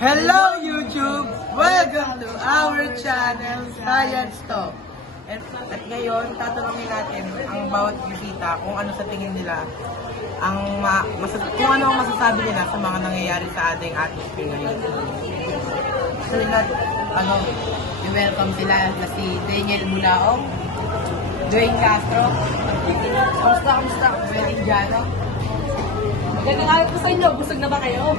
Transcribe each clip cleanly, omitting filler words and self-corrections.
Hello YouTube! Welcome to our channel, Science Talk. At ngayon, tatanungin natin ang bawat bisita kung ano sa tingin nila kung ano ang masasabi nila sa mga nangyayari sa ating atmosphere ngayon. So i-welcome sila na si Daniel Bulaong, Dwayne Castro, kamusta? Well, Indiano. Nagkakalit ko sa inyo, busog na ba kayo?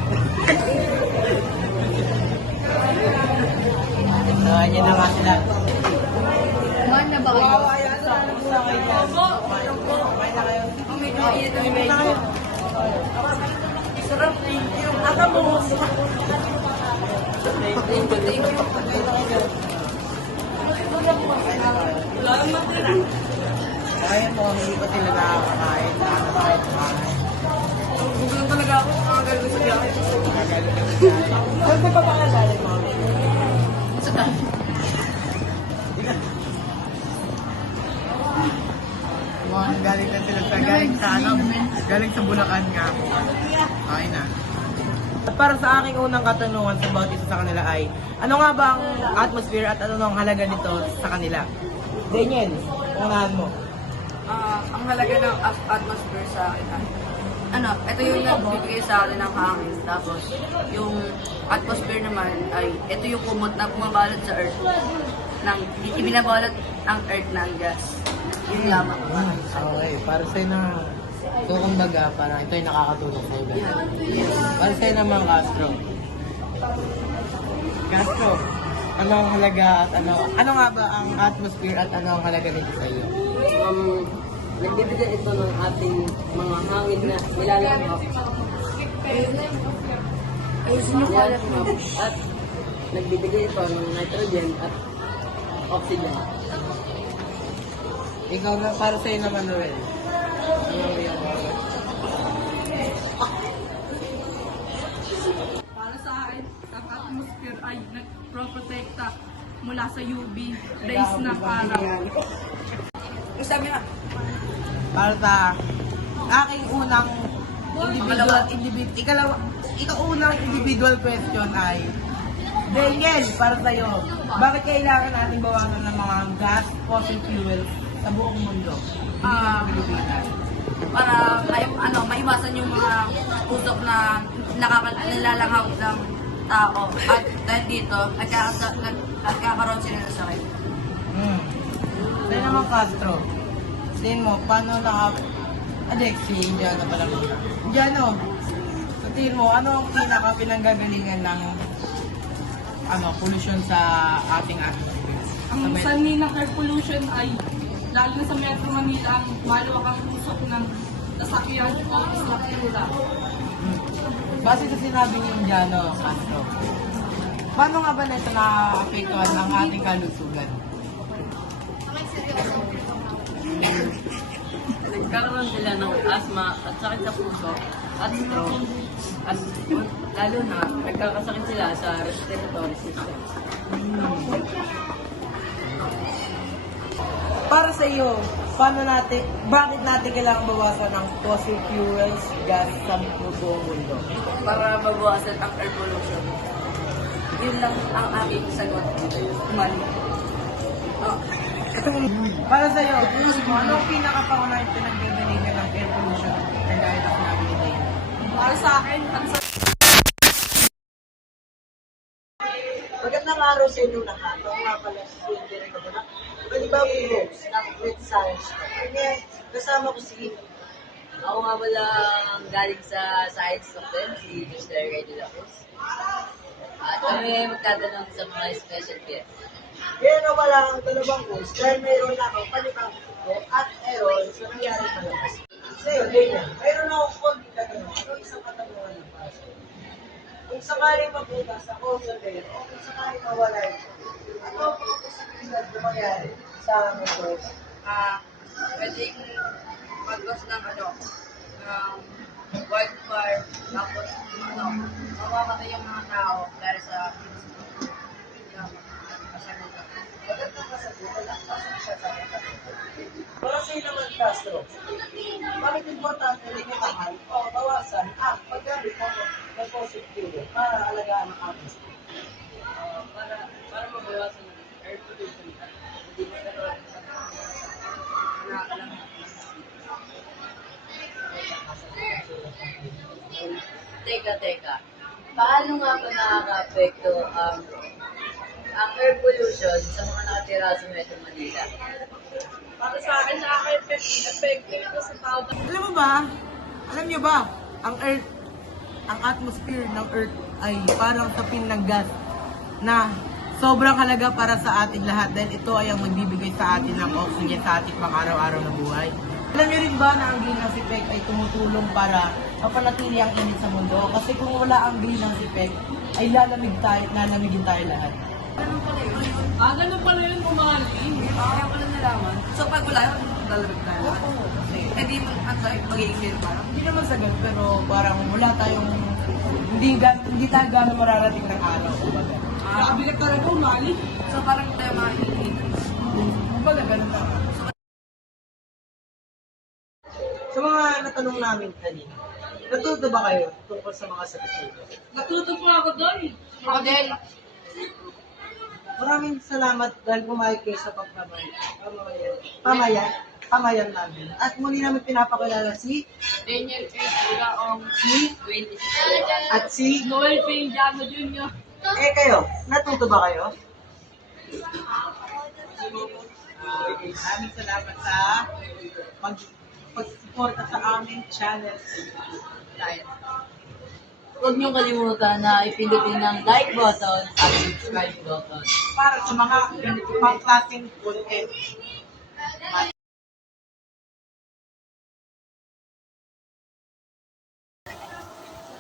So, ayan na nga sila. Kumain na ba kayo? Wow, ayan na. Kumain na kayo. Kumain na kayo. Sarap, thank you. Ata mo. Thank you. Salamat din. Kaya mo, hindi pa sila nakakakain. Nakakakain. Busog talaga ako, makagaling sa biyahe. Ano ba pangalan mo? Sa tayo. Galing na sila galing sa Bulacan nga po. Okay na. At para sa aking unang katanungan sa bawat isa sa kanila ay, ano nga ba ang atmosphere at ano ang halaga nito sa kanila? Daniel, unahan mo. Ang halaga ng atmosphere sa akin, ito yung nagbibigay sa akin ng hangin. Tapos, yung atmosphere naman ay, ito yung kumot na bumabalot sa earth. Ibinabalot ang earth ng gas. Yun lamang. Okay, para sa'yo na, so kumbaga, parang ito yung nakakatulong sa'yo. Para sa'yo naman, Castro, ano ang halaga at ano nga ba ang atmosphere at ano ang halaga nito sa iyo? Nagbibigay ito ng ating mga hangin na nilalanghap. At nagbibigay ito ng nitrogen at oxygen. Ikaw na, para sa'yo naman, Noel. Para sa akin, ang atmosphere ay nagproprotekta mula sa UV rays ng araw. Sabi nga, Para sa aking unang unang individual question ay, Daniel, para sa'yo, bakit kailangan natin bawasan ng mga gas, fossil fuels sa buong mundo? Pilipinas. para maiwasan yung mga usok na nilalanghaw ng tao. At dahil dito, nagkakaroon sila ng sakit. Sa'yo naman, Castro. Tingin mo, paano si Indiano pala muna. Indiano, sa tingin mo, ano ang pinanggagalingan ng pollution sa ating atmosphere? Ang sanhi ng air pollution ay, lalo na sa Metro Manila, ang maluwag ang usok ng sasakyan o istruktura. Base sa sinabi ni Indiano, Castro, paano nga ba nito na-apektuhan ang ating kalusugan? Nagkakaroon sila ng asthma at sakit sa puso at stroke. At lalo na, nagkakasakit sila sa respiratory system. Para sa iyo, bakit natin kailangan bawasan ng fossil fuels, gas sa buong mundo? Para mabawasan ang air pollution. Yun lang ang aking sagot. Para sa iyo, ano ang pinakapangunahing pinanggagalingan ng air pollution kagaya ng sinabi ni Daniel? Para sa akin, Magandang araw sa inyo lahat. Ako nga pala si Derek Abuna. Panibawang host ng Great Science Talk. Ngayon, kasama ko si Ako nga pala ang galing sa Science Talk din, si Mr. Ray de la Cruz. At kami magtatanong sa mga special guests. Kaya nawala ang dalawang host dahil mayroon na akong panibang ko at Errol sa nangyari palabas. Sa iyo, Daniel, mayroon akong konti katanong. Ano isang katanungan ng para sa iyo? Kung sakaling mabutas ako sa Daniel o kung sakaling mawala ito, ano ang mga posibilidad na mangyari sa aming host? Pwedeng mag-cause ng wildfire, tapos mamamatay yung mga tao dahil sa kasagutan. Magandang kasagutan ang pasok siya sa mga para sa iyo naman, Castro, bakit importante limitahan o bawasan ang paggamit ng faucet cleaner para alagaan ang atmosphere? Para mabawasan ng air pollution at hindi magkaroon ng Teka. Paano nga ba nakaka-apekto ang air pollution sa mga nakatira sa Metro Manila? Para sa akin, nakaka-effect ito sa tao. Alam niyo ba, ang Earth, ang atmosphere ng Earth ay parang sapin ng gas na sobrang halaga para sa atin lahat dahil ito ay ang magbibigay sa atin ng oxygen sa ating pang-araw-araw na buhay. Alam niyo rin ba na ang greenhouse effect ay tumutulong para mapanatili ang init sa mundo? Kasi kung wala ang greenhouse effect, ay lalamigin tayo lahat. Ganun pala yun, umali. Kaya ko lang nalaman. So pag wala yun, lalabag tayo. Hindi mo magiging clear parang. Hindi naman sagad, pero parang wala tayong, hindi tayo gano'ng mararating ng araw. Kumbaga, Grabe ka talaga, umali. So parang tayo makikita. kumbaga ganun na. Sa mga natanong namin kanina, natuto ba kayo tungkol sa mga sakit nito? Natuto po ako doon. Ako din. Maraming salamat dahil pumayag kayo sa pamayan namin. At muli namin pinapakilala si Daniel F. Ulaong. si 26 at si Noel Pinjano Jr. kayo. Natuto ba kayo? Maraming salamat sa pag-suporta sa aming channel. Huwag niyong kalimutan na ipindutin ng like button at subscribe button. Para sa mga ganito pang klaseng content.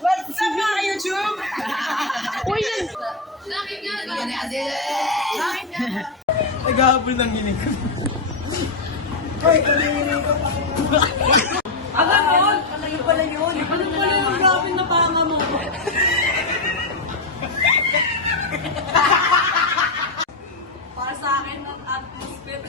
What's up mga YouTube? Naghahabol ng hiling ko. Ganun! Ano pala yun? Grabe na panga mo. Para sa akin, ang atmosphere.